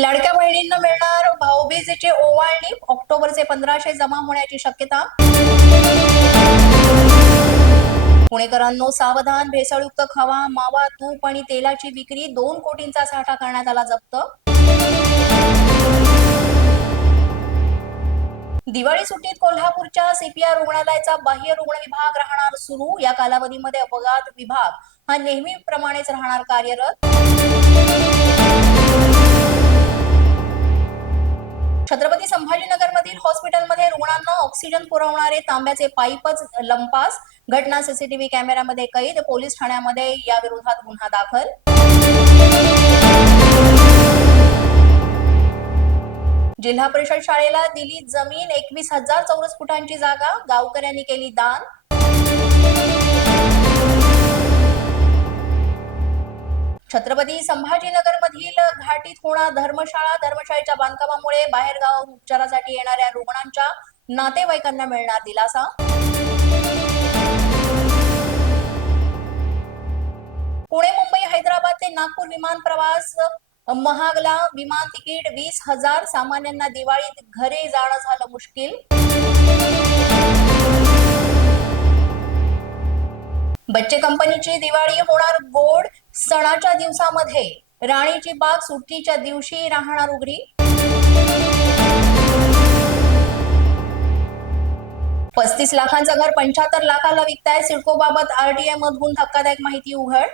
लाडक्या बहिणींना मिळणार भाऊबीजेची ओवाळणी. ऑक्टोबरचे 1500 जमा होण्याची शक्यता. पुणेकरांनो सावधान, भेसळयुक्त खवा, मावा, तूप आणि तेलाची विक्री. 2 कोटींचा साठा करण्यात आला जप्त. दिवाळी सुट्टीत कोल्हापूरच्या सीपीआर रुग्णालयाचा बाह्य रुग्ण विभाग राहणार सुरू. या कालावधीमध्ये अपघात विभाग हा नेहमीप्रमाणेच राहणार कार्यरत. छत्रपती संभाजीनगरमधील हॉस्पिटलमध्ये रुग्णांना ऑक्सिजन पुरवणारे तांब्याचे पाईपच लंपास. घटना सीसीटीव्ही कॅमेऱ्यामध्ये कैद. पोलीस ठाण्यामध्ये या विरोधात गुन्हा दाखल. जिल्हा परिषद शाळेला दिली जमीन. 21,000 चौरस फुटांची जागा गावकऱ्यांनी केली दान. छत्रपती संभाजीनगरमधील घाटीत होणार धर्मशाळा. धर्मशाळेच्या बांधकामामुळे बाहेरगावाहून उपचारासाठी येणाऱ्या रुग्णांच्या नातेवाईकांना मिळणार दिलासा. पुणे, मुंबई, हैदराबाद ते नागपूर विमान प्रवास महागला. विमान तिकीट 20,000. सामान्यांना दिवाळीत घरी जाणं झालं मुश्किल. बच्चे कंपनीची दिवाळी होणार गोड. सणाच्या दिवसामध्ये राणीची बाग सुट्टीच्या दिवशी राहणार उघडी. 35 लाखांचं घर 75 लाखाला विकताय. सिडको बाबत आरटीआय मधून धक्कादायक माहिती उघड.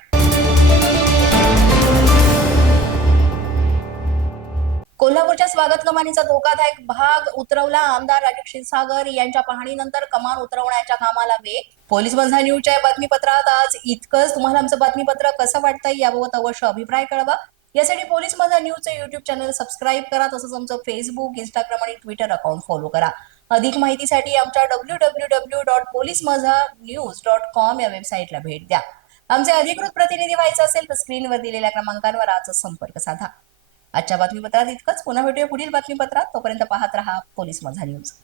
कोल्हापूरच्या स्वागत कमानीचा धोकादायक भाग उतरवला. आमदार राजू क्षीरसागर यांच्या पाहणीनंतर कमान उतरवण्याच्या कामाला वेग. पोलीस माझा न्यूजच्या बातमीपत्रात आज इतकंच. तुम्हाला आमचं बातमीपत्र कसं वाटतंय याबाबत अवश्य अभिप्राय कळवा. यासाठी पोलीस माझा न्यूजचे युट्यूब चॅनल सबस्क्राईब करा. तसंच आमचं फेसबुक, इंस्टाग्राम आणि ट्विटर अकाउंट फॉलो करा. अधिक माहितीसाठी आमच्या www.policemazhanews.com या वेबसाईटला भेट द्या. आमचे अधिकृत प्रतिनिधी व्हायचं असेल तर स्क्रीनवर दिलेल्या क्रमांकांवर आजच संपर्क साधा. आजच्या बातमीपत्रात इतकंच. पुन्हा भेटूया पुढील बातमीपत्रात. तोपर्यंत पाहत रहा पोलीस माझा न्यूज.